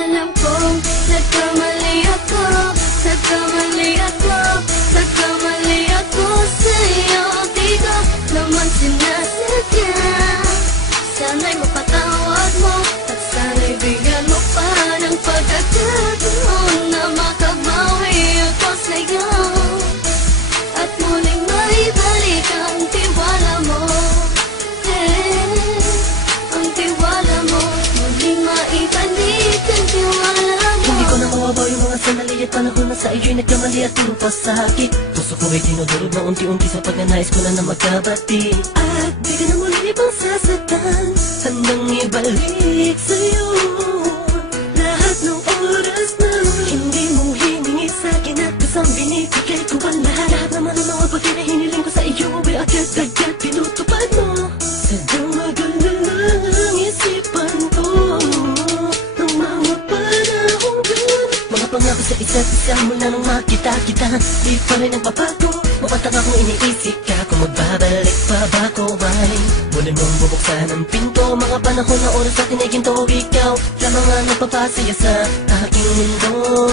Alam kong nagkamali ako, nagkamali ako, nagkamali ako sa'yo. Di ko naman sinasadya. Sana'y mapatawad mo at sana'y bigyan mo pa ng pagkakataon na makabawi ako sa'yo at muling maibalik ang tiwala mo. Ang tiwala mo, muling maibalik ang tiwala mo. Hindi ko na mawabaw yung mga sandali at panahon na sa iyo'y nagkamali at pinupasakit. Puso ko ay tinudurog na unti-unti sa pagnanais ko na magkabati. At di ka na muli pang sasaktan, handang ibalik sa'yo lahat ng oras na hindi mo hiningi sa'kin at kasang binibigay ko ang lahat. Naman ang mga bagay na hiniling ko sa iyo ay agad-agad pinutupad mo. Sadyang maganda lang isipan ko ng mga panahon dun. Mga pangako sa isa't isa mula nung makita kita, di pa rin nagbabago. Mapatang akong iniisip ka kung magbabalik pa ba ko ay muli mong bubuksan ang pinto. Mga panahon na oras natin ay ginto. Ikaw lamang ang nagpapasaya sa aking mundo.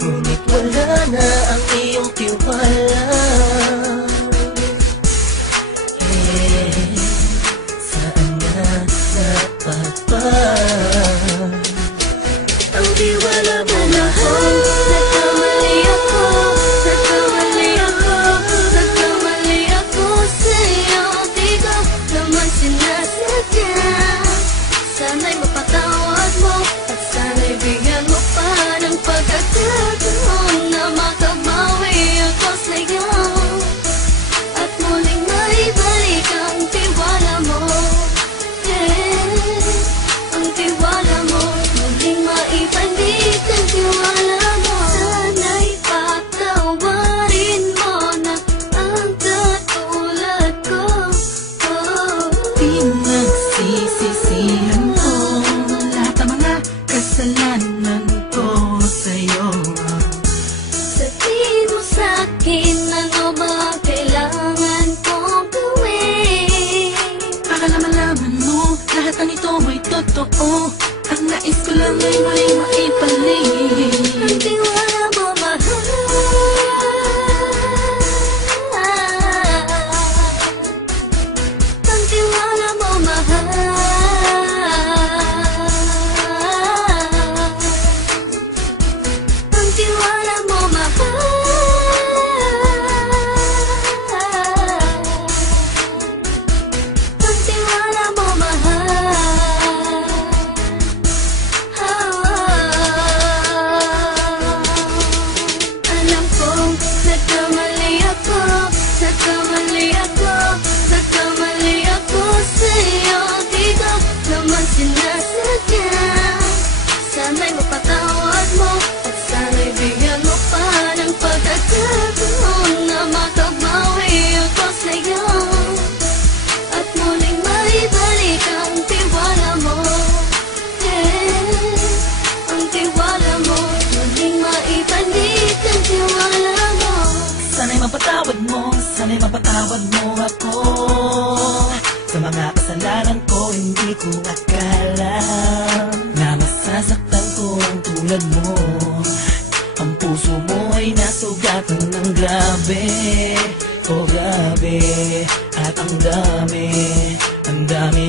Ngunit wala na ang iyong tiwala. Saan na napagpag ang tiwala mo mahal? Nagkamali ako, nagkamali ako, nagkamali ako sa'yo. Di ko naman sinasadya. Sana'y mapatawad mo at sana'y bigyan mo pa ng pagkakataon na makabawi ako sa'yo at muling maibalik ang tiwala mo. Ang tiwala mo, muling maibalik ang tiwala mo. Sana'y patawarin mo na ang katulad ko. Pinagsisisihan ko lahat ng mga kasalanan ko sa'yo. Sabihin mo sa'kin ano ba ang kailangan kong gawin. Para malaman mo lahat ng ito ay totoo. Ang nais ko lang ay muling maibalik Ang tiwala mo mahal. Ang tiwala mo mahal. Ang tiwala mo mahal. Ang tiwala mo mahal. Alam kong nagkamali ako, nagkamali ako, nagkamali ako sa'yo. Di ko naman sinasadya. Sana'y mapatawad mo at sana'y bigyan mo pa ng pagkakataon na makabawi ako sa'yo at muling maibalik ang tiwala mo. Ang tiwala mo, muling maibalik ang tiwala mo. Sana'y mapatawad mo, sana'y mapatawad mo ako sa mga kasalanan ko. Hindi ko akala na masasaktan ko ang tulad mo. Ang puso mo ay nasugatan ng grabe, oh grabe. At ang dami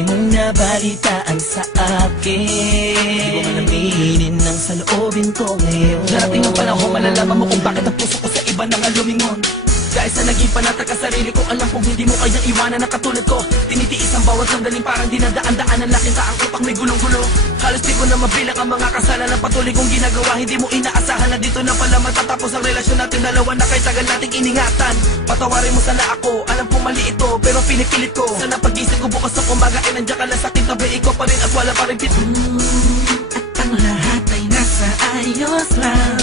mong nabalitaan sa akin. Di ko man aminin ang saloobin ko ngayon. Darating ang panahon, malalaman mo kung bakit ang puso ko sa iba nang lumingon. Dahil sa naging panatag ka sarili ko, alam kong hindi mo kayang iwanan na katulad ko. Tinitiis ang bawat sandaling parang dinadaan-daan ang lakita ang utak may gulong-gulo. Halos di ko na mabilang ang mga kasalanan patuloy kong ginagawa. Hindi mo inaasahan na dito na pala matatapos ang relasyon natin dalawa na kahit tagal nating iningatan. Patawarin mo sana ako, alam kong mali ito pero pinipilit ko. Sana pag-isip ko bukas na kumbaga ay nandiyan ka lang sa akin, tabi ikaw pa rin at wala pa rin pit. At ang lahat ay nasa ayos lang.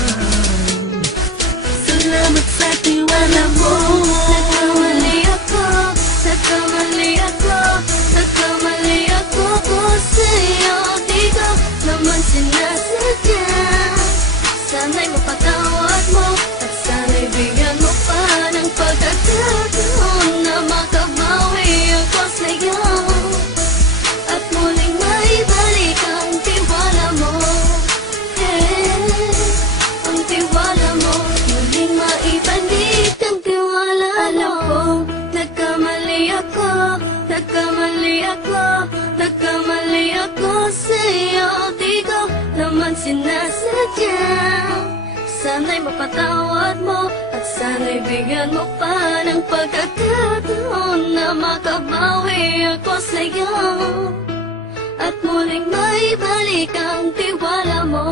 Salamat sa tiwala mo. Nagkamali ako, nagkamali ako, nagkamali ako sa'yo. Di ko naman sinasadya. Sana'y mapatawad mo at sana'y bigyan mo pa ng pagkakataon na makabawi ako sa'yo at muling maibalik ang tiwala mo. naman sinasadya. Sana'y mapatawad mo at sana'y bigyan mo pa ng pagkakataon na makabawi ako sa'yo at muling maibalik ang tiwala mo.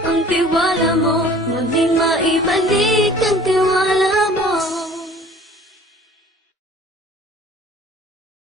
Ang tiwala mo, muling maibalik ang tiwala